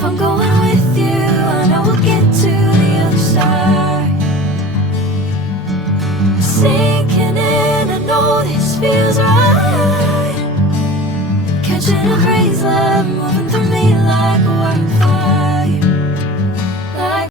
If I'm going with you, I know we'll get to the other side. Sinking in, I know this feels right. Catching a breeze, love, moving